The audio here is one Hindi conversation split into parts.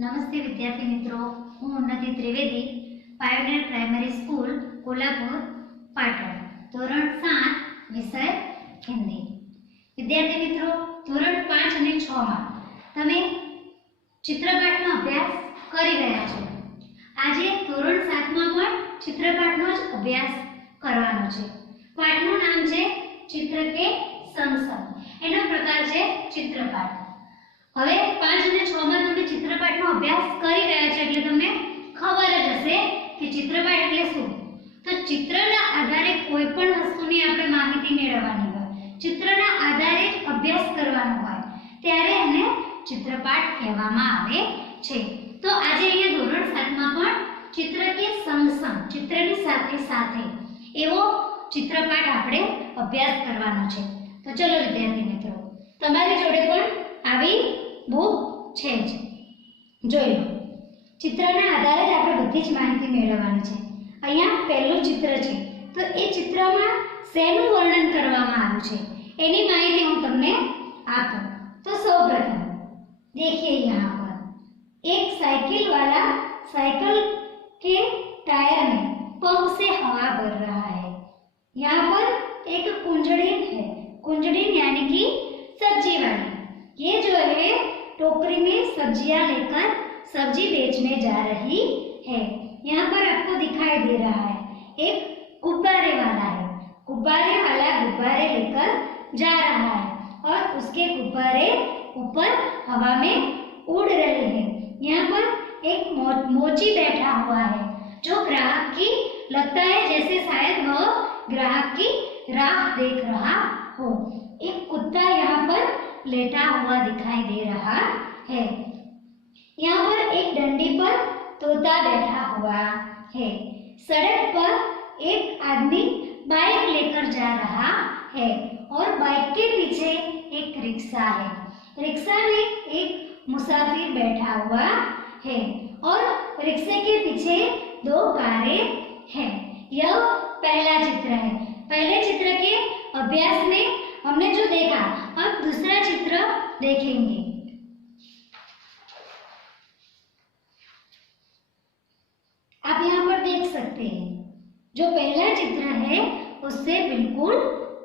नमस्ते विद्यार्थी मित्रों, हूँ उन्नति Trivedi, pioneer primary school Kolhapur Patan, ધોરણ 7 વિષય હિન્દી। વિદ્યાર્થી મિત્રો, ધોરણ 5 અને 6 માં તમે ચિત્રપાઠનો અભ્યાસ કરી રહ્યા છો। આજે ધોરણ 7 માં પણ ચિત્રપાઠનો જ અભ્યાસ કરવાનો છે। પાઠનું નામ છે ચિત્ર કે સંગ સંગ। એનો પ્રકાર છે ચિત્રપાઠ। હવે 5 અને 6 માં તમે ચિત્રપાઠનો અભ્યાસ કરી રહ્યા છો એટલે તમને ખબર જ હશે કે ચિત્રપાઠ એટલે શું। તો ચિત્રના આધારે કોઈ પણ વસ્તુની આપણે માહિતી મેળવવાની હોય, ચિત્રના આધારે જ અભ્યાસ કરવાનો હોય ત્યારે એને ચિત્રપાઠ કહેવામાં આવે છે। તો આજે અહીંયા ધોરણ 7 માં પણ ચિત્ર કે સંગ સંગ, ચિત્રની સાથે સાથે એવો ચિત્રપાઠ આપણે અભ્યાસ કરવાનો છે। તો ચલો વિદ્યાર્થી મિત્રો, તમારી જોડે પણ આવી બુક છે જ, જોઈ લો। ચિત્રના આધારે જ આપણે બધી જ માહિતી મેળવવાની છે। અહીંયા પહેલું ચિત્ર છે, તો એ ચિત્રમાં શેનું વર્ણન કરવામાં આવ્યું છે એની માહિતી હું તમને આપું। तो सर्वप्रथम देखिए, यहाँ पर एक साइकिल वाला साइकिल के टायर में पंप से हवा भर रहा है। यहाँ पर एक कुंजड़ीन है, कुंजड़ीन यानी कि सब्जी वाली। ये जो है टोकरी में सब्जियां लेकर सब्जी बेचने जा रही है। यहाँ पर आपको दिखाई दे रहा है एक गुब्बारे वाला है, गुब्बारे वाला गुब्बारे लेकर जा रहा है और उसके गुब्बारे ऊपर हवा में उड़ रहे हैं। यहाँ पर एक मोची बैठा हुआ है जो ग्राहक की लगता है जैसे शायद वह ग्राहक की राह देख रहा हो। एक कुत्ता यहाँ पर लेटा हुआ दिखाई दे रहा है। यहाँ पर एक डंडी पर तोता बैठा हुआ है। सड़क पर एक आदमी बाइक लेकर जा रहा है और बाइक के पीछे एक रिक्शा है। रिक्शा में एक मुसाफिर बैठा हुआ है और रिक्शे के पीछे 2 कारें हैं। यह पहला चित्र है। पहले चित्र के अभ्यास में हमने जो देखा, अब दूसरा चित्र देखेंगे। आप यहाँ पर देख सकते हैं जो पहला चित्र है उससे बिल्कुल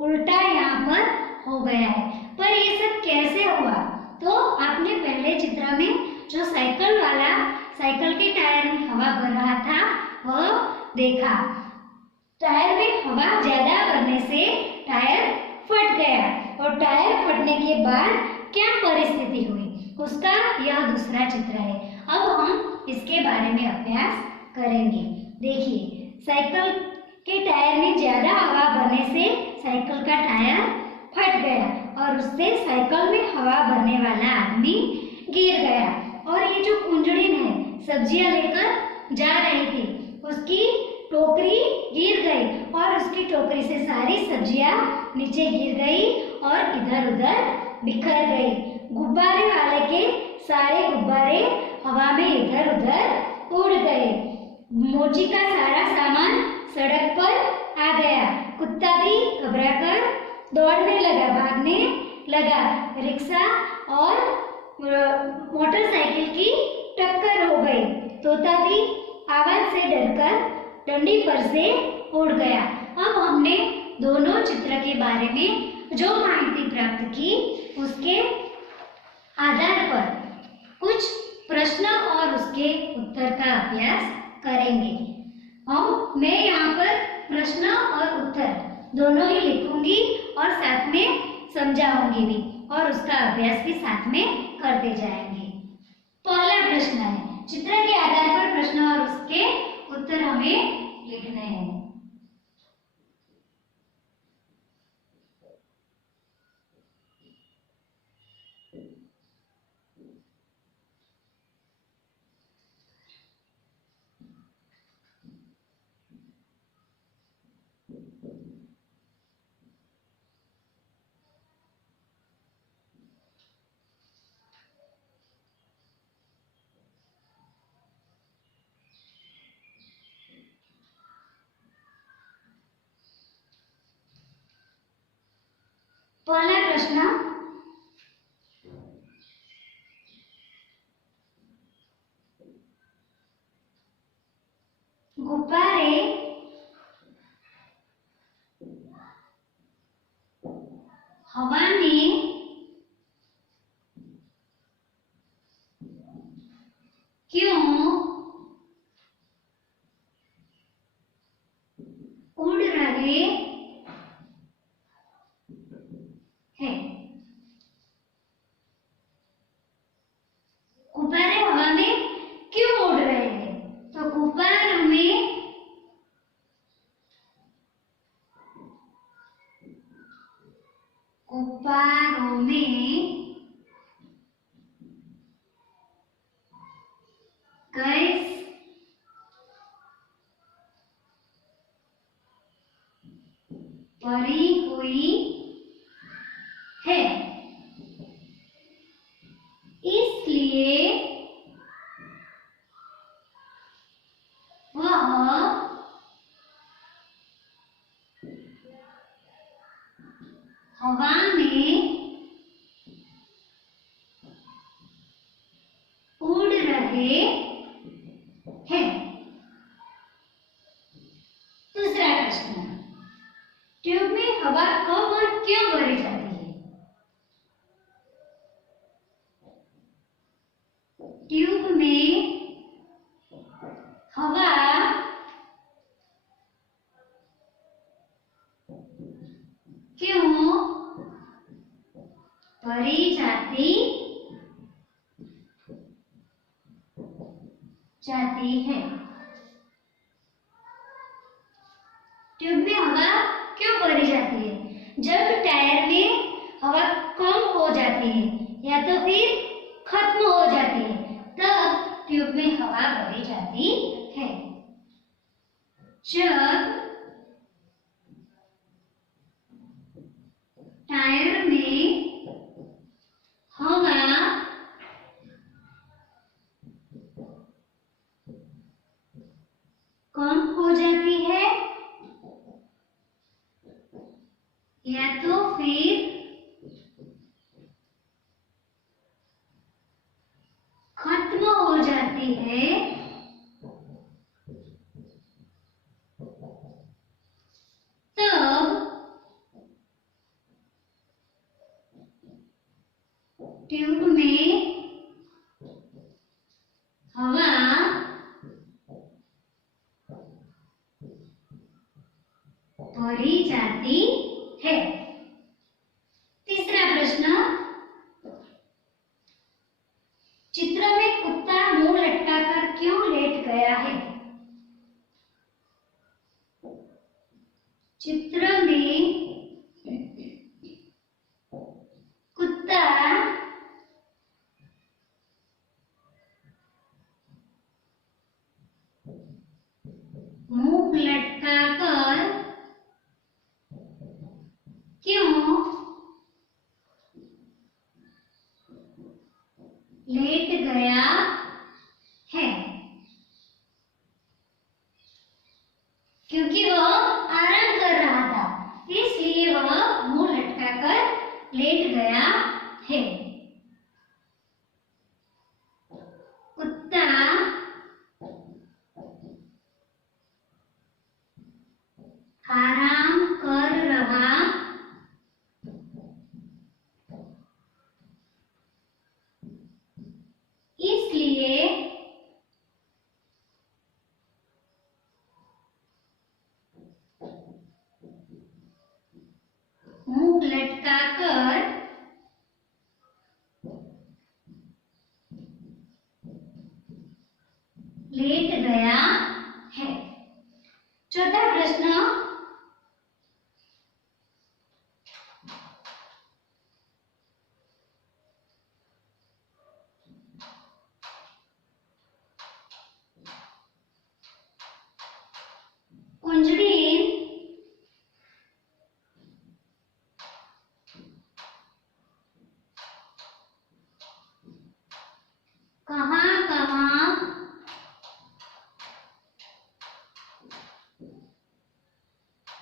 उल्टा यहाँ पर हो गया है। पर ये सब कैसे हुआ? तो आपने पहले चित्र में जो साइकिल वाला साइकिल के टायर में हवा भर रहा था वह देखा। टायर में हवा ज्यादा भरने से टायर फट गया और टायर फटने के बाद क्या परिस्थिति हुई उसका यह दूसरा चित्र है। अब हम इसके बारे में अभ्यास करेंगे। देखिए, साइकिल के टायर में ज्यादा हवा भरने से साइकिल का टायर फट गया और उससे साइकिल में हवा भरने वाला आदमी गिर गया और ये जो कुंजड़ीन है सब्जियां लेकर जा रही थी उसकी टोकरी गिर गई और उसकी टोकरी से सारी सब्जियां नीचे गिर गई और इधर उधर बिखर गई। गुब्बारे वाले के सारे गुब्बारे हवा में इधर उधर उड़ गए। मोची का सारा सामान सड़क पर आ गया। कुत्ता भी घबराकर दौड़ने लगा, भागने लगा। रिक्शा और मोटरसाइकिल की टक्कर हो गई। तोता भी आवाज से डरकर डंडी पर से उड़ गया। अब हमने दोनों चित्र के बारे में जो माहिती प्राप्त की उसके आधार पर कुछ प्रश्न और उसके उत्तर का अभ्यास करेंगे। मैं यहाँ पर प्रश्न और उत्तर दोनों ही लिखूंगी और साथ में समझाऊंगी भी और उसका अभ्यास भी साथ में करते जाएंगे। पहला प्रश्न है, चित्र के आधार पर प्रश्न और उसके उत्तर हमें लिखने हैं। पहला प्रश्न, हवा में क्यों उड़ रहे हैं? गुब्बारे हवा में क्यों उड़ रहे हैं? तो गुब्बारों में गैस भरी हुई है, इसलिए वह हवा में उड़ रहे हैं। दूसरा प्रश्न, ट्यूब में हवा कब और क्यों भरी जाती है? ट्यूब में हवा क्यों भरी जाती है? ट्यूब में हवा क्यों भरी जाती है? जब टायर में हवा कम हो जाती है या तो फिर खत्म हो जाती है, तब ट्यूब में हवा भरी जाती है। जब टायर में हवा कम हो जाती है या तो फिर खत्म हो जाती है, तब ट्यूब में हवा भरी जाती है। तीसरा प्रश्न, चित्र में कुत्ता मुंह लटकाकर क्यों लेट गया है? चित्र में कुत्ता मुंह लटकाकर क्यों लेट गया है? क्योंकि वह आराम कर रहा था, इसलिए वह मुंह लटकाकर लेट गया है। कुत्ता आराम कर रहा इसलिए मुंह लटकाकर लेट गया है। चौथा प्रश्न, कुंजड़ीन कहाँ-कहाँ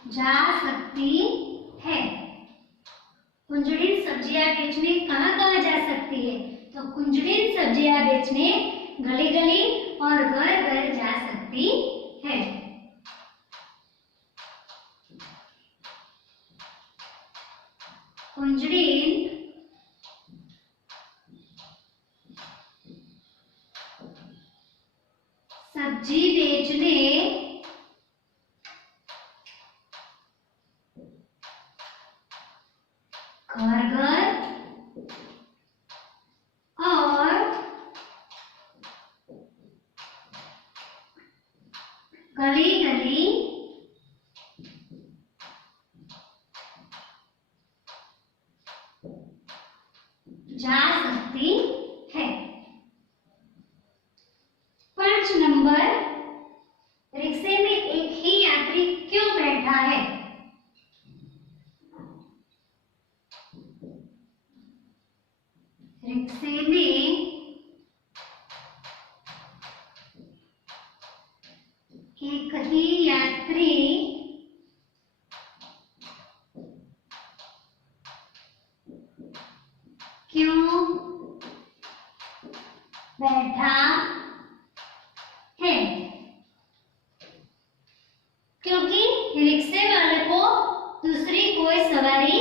जा सकती है? कुंजड़ीन सब्जियां बेचने कहाँ-कहाँ जा सकती है? तो कुंजड़ीन सब्जियां बेचने गली-गली और घर-घर जा सकती है। कुंजड़ी सब्जी बेचने घर घर और गली गली जा सकती है। 5 नंबर, रिक्शे में एक ही यात्री क्यों बैठा है? रिक्शे में एक ही यात्री क्यों बैठा है? क्योंकि रिक्शे वाले को दूसरी कोई सवारी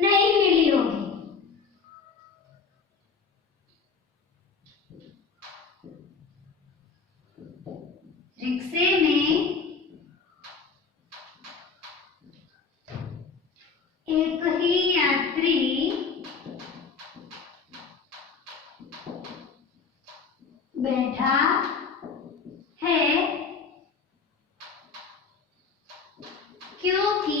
नहीं मिली होगी। रिक्शे में एक ही यात्री बैठा है क्योंकि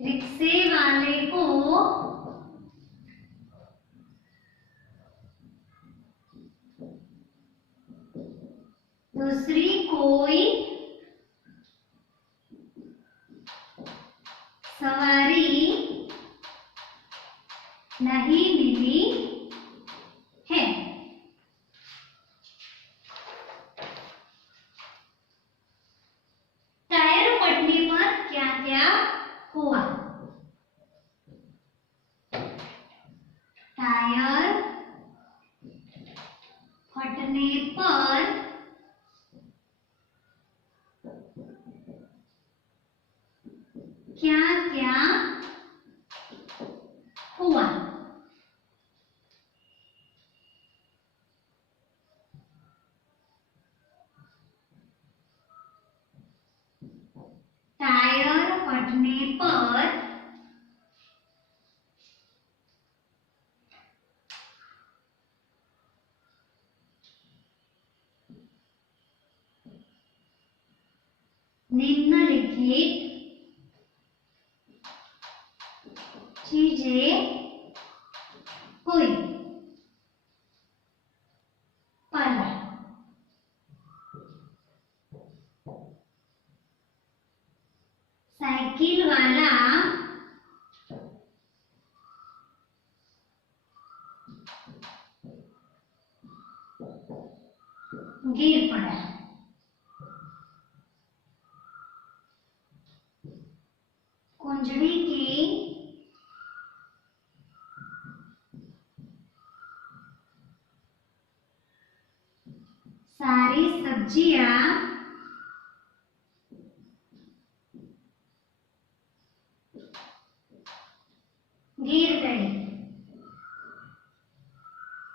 रिक्शे वाले को दूसरी कोई सवारी नहीं मिली है। टायर फटने पर क्या क्या हुआ? टायर फटने पर क्या क्या हुआ? टायर फटने पर निम्नलिखित चीजें हुई। पहला, साइकिल वाला गिर पड़ा। कुंजड़ी की सारी सब्जियां गिर गई।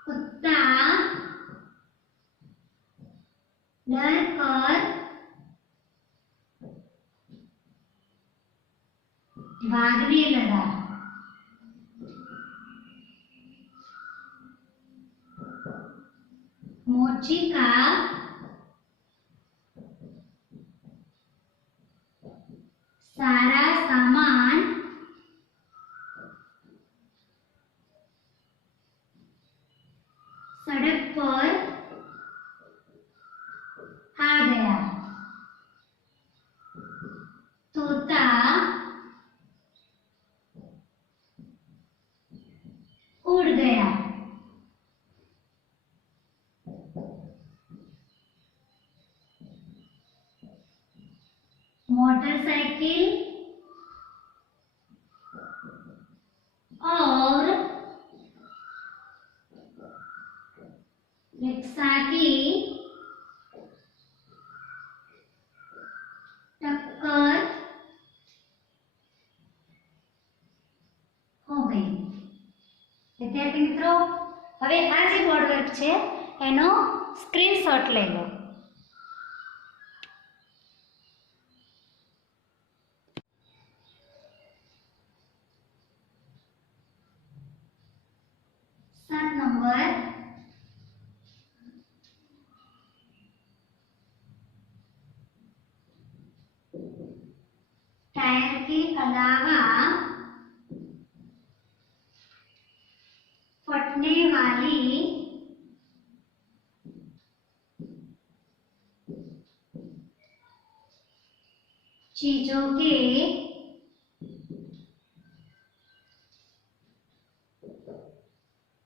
कुत्ता डर कर भागने लगा। मोची का सारा सामान सड़क पर आ गया। तोता उड़ गया। मोटरसाइकिल વિદ્યાર્થી મિત્રો, હવે આ જે બોર્ડ વર્ક છે એનો સ્ક્રીનશોટ લઈ લો. सात नंबर टायर के अलावा फटने वाली चीजों के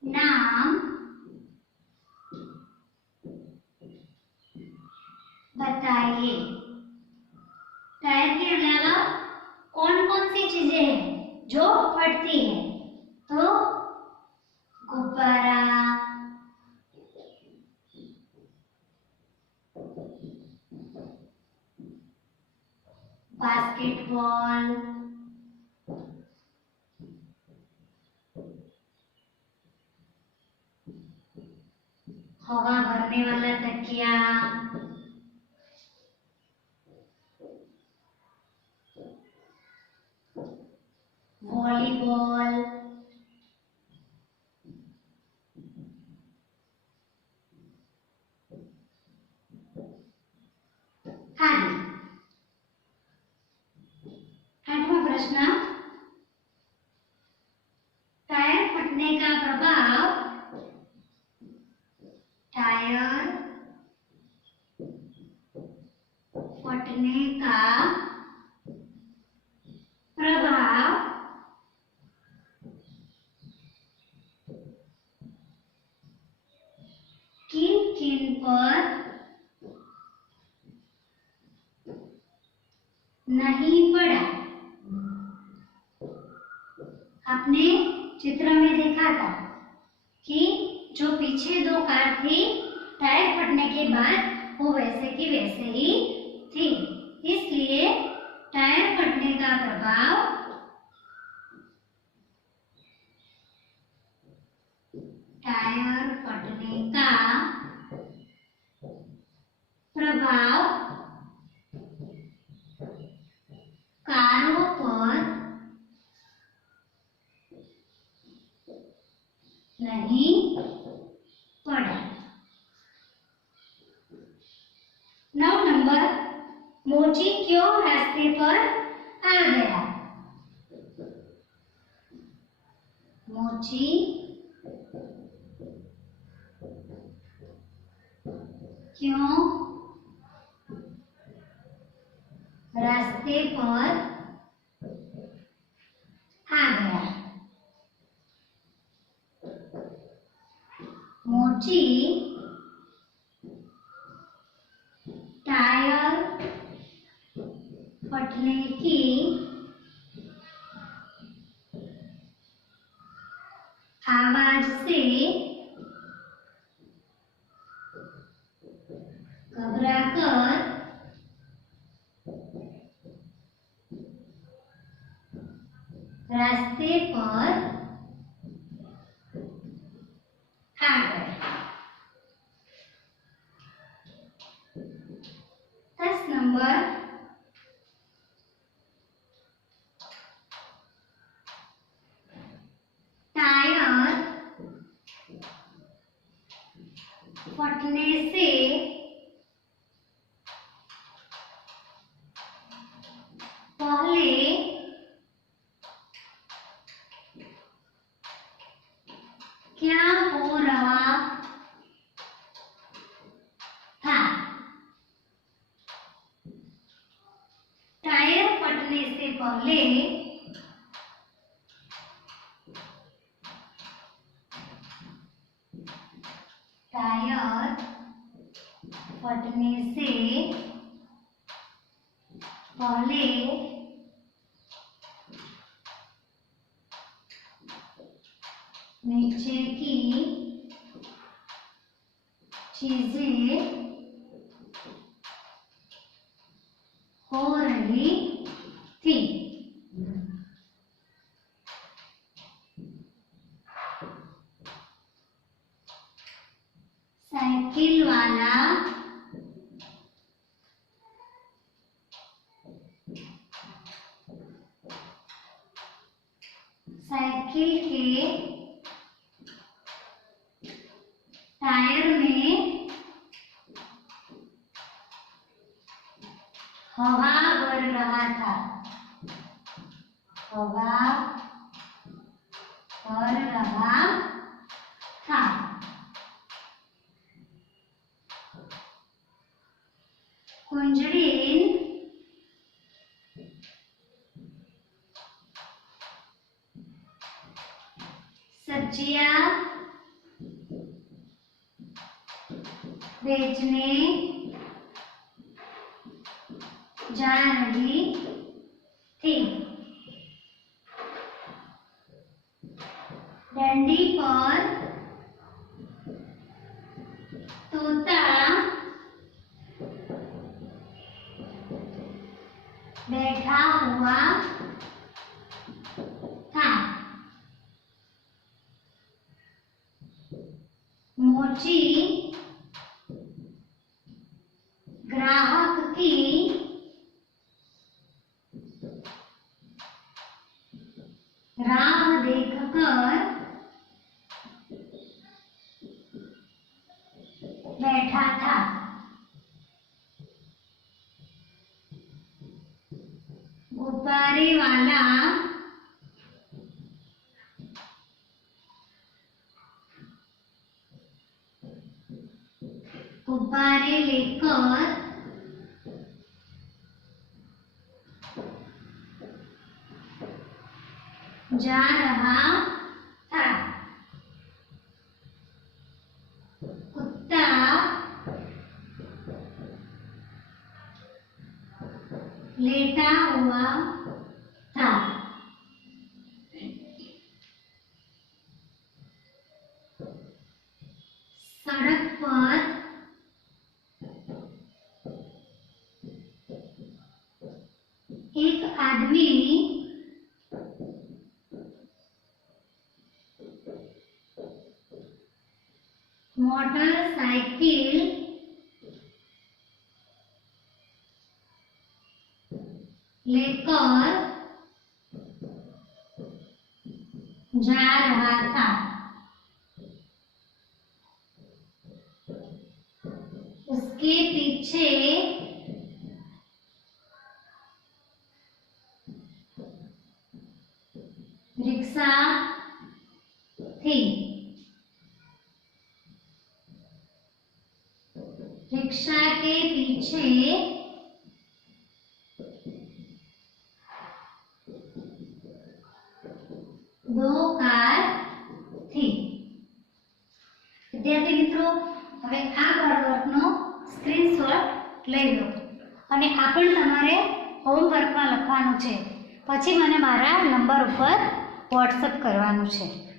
नाम बताइए. टायर के अलावा कौन कौन सी चीजें हैं जो फटती है? तो गुब्बारा, बास्केटबॉल, हवा भरने वाला तकिया, वॉलीबॉल, आदि. आठवां प्रश्न, टायर फटने का प्रभाव. टायर फटने का प्रभाव किन किन पर नहीं पड़ा? आपने चित्र में देखा था कि जो पीछे दो कार थी, टायर फटने के बाद वो वैसे की वैसे ही थी. इसलिए टायर फटने का प्रभाव कारों पर नहीं पड़ा. 9 नंबर, मोची क्यों रास्ते पर आ गया? मोची क्यों रास्ते पर आ गया? मोची टायर फटने की आवाज से घबराकर रास्ते पर आ गए. 10 नंबर, टायर फटने से पहले क्या हो रहा था? टायर फटने से पहले टायर फटने से पहले नीचे की चीजें हो रही थी. साइकिल के टायर में हवा भर रहा था। हवा भर रहा था। कुंजड़ीन सब्जियां बेचने जा रही थी। डंडी पर तोता बैठा हुआ था। मोची ग्राहक की राह देखकर बैठा था। गुब्बारे वाला गुब्बारे लेकर जा रहा था। कुत्ता लेटा हुआ था। सड़क पर एक आदमी मोटरसाइकिल लेकर जा रहा था। उसके पीछे रिक्शा थी। रिक्शा के पीछे दो कार थी। विद्यार्थी मित्रों, હવે આ વર્કનો સ્ક્રીનશોટ લઈ લો અને આ પણ તમારે હોમવર્કમાં લખવાનું છે. પછી મને મારા નંબર ઉપર વોટ્સઅપ કરવાનું છે.